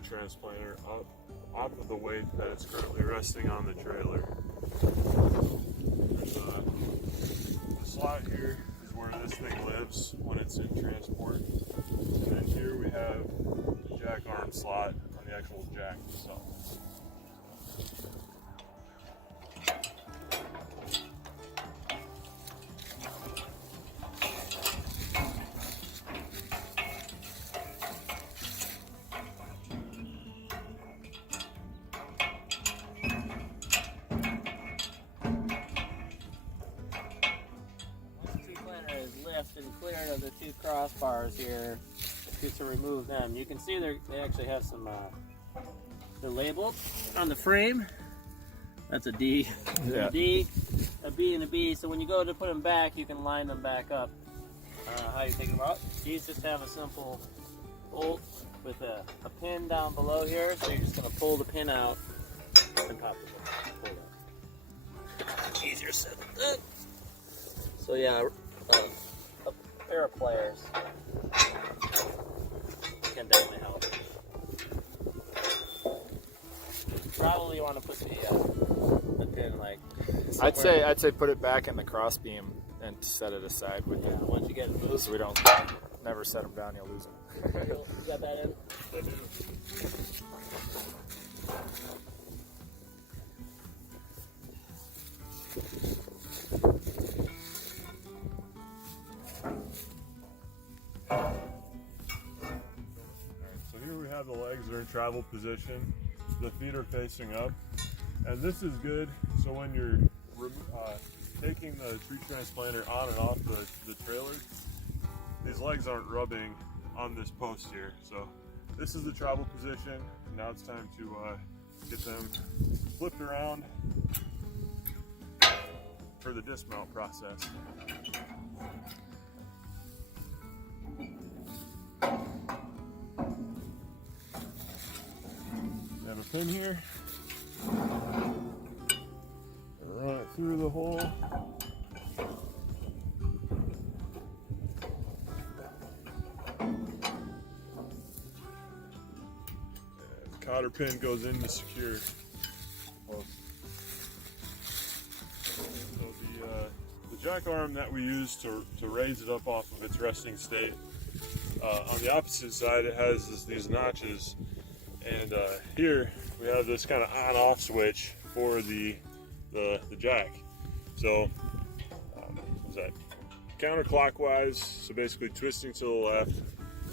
tree transplanter up off of the weight that it's currently resting on the trailer. There's the slot here is where this thing lives when it's in transport. And then here we have the jack arm slot on the actual jack itself. And cleared of the two crossbars here to remove them. You can see they actually have some, they're labeled on the frame. That's a D, yeah. a D, a B, and a B. So when you go to put them back, you can line them back up. How you take them out? These just have a simple bolt with a pin down below here. So you're just going to pull the pin out and pop the bolt. Pull that. Easier said than done. So yeah. Pair of pliers can definitely help. Probably want to put the pin like somewhere. I'd say put it back in the cross beam and set it aside with it. Once you get it moved, so we don't never set them down, you'll lose them. You got that in? I do. The legs are in travel position, the feet are facing up, and this is good so when you're taking the tree transplanter on and off the trailer, these legs aren't rubbing on this post here. So this is the travel position. Now it's time to get them flipped around for the dismount process. Have a pin here, run it through the hole. The cotter pin goes in to secure. So the jack arm that we use to raise it up off of its resting state, on the opposite side it has these notches. And here we have this kind of on-off switch for the jack. So what's that? Counterclockwise, so basically twisting to the left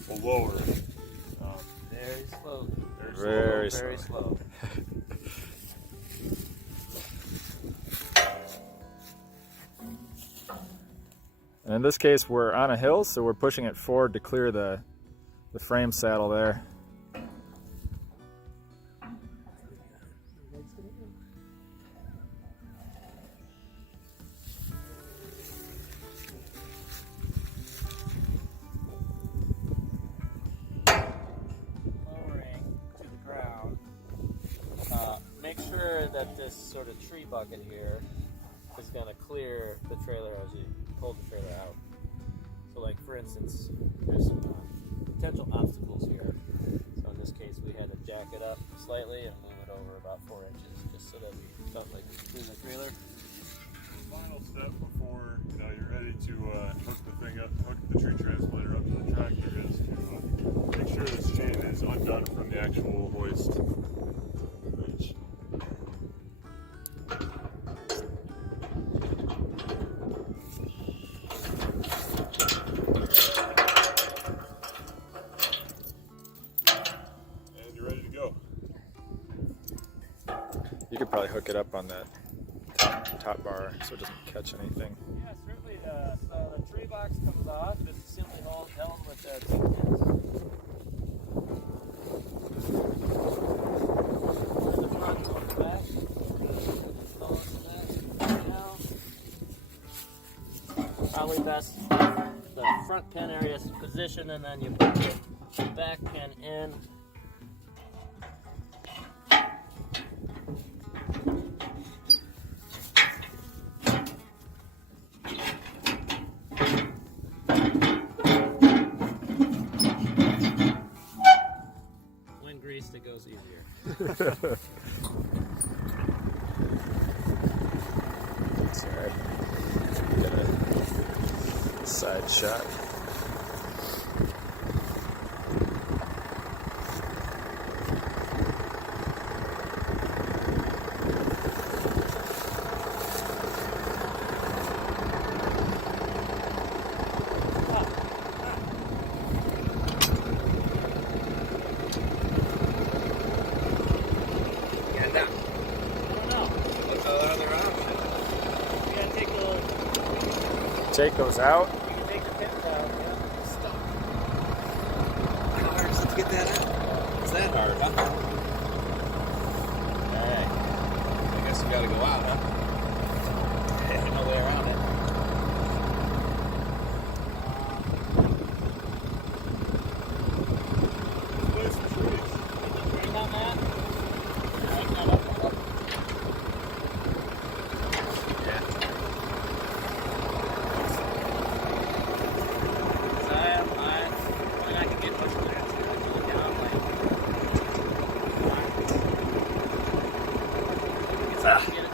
will lower it. Very slow. Very slow. And in this case, we're on a hill, so we're pushing it forward to clear the frame saddle there. Make sure that this sort of tree bucket here is going to clear the trailer as you pull the trailer out. So like for instance, there's some potential obstacles here. So in this case we had to jack it up slightly and move it over about 4 inches just so that we felt like we cleared the trailer. Final step before you're ready to hook the thing up, hook the tree transplanter up to the tractor is to make sure this chain is undone from the actual hoist. You could probably hook it up on that top bar so it doesn't catch anything. Yeah, certainly. So the tree box comes off. It's simply held with the two pins. The front on the back. Probably best the front pin area is positioned, and then you put the back pin in. To Sorry. Get a side shot. Take those out. You can take the pins out, yeah. Stop. How hard is it to get that out? It's that hard, huh? Alright. I guess you gotta go out, huh? Yeah, no way around it. There's some trees. Bring on that. Get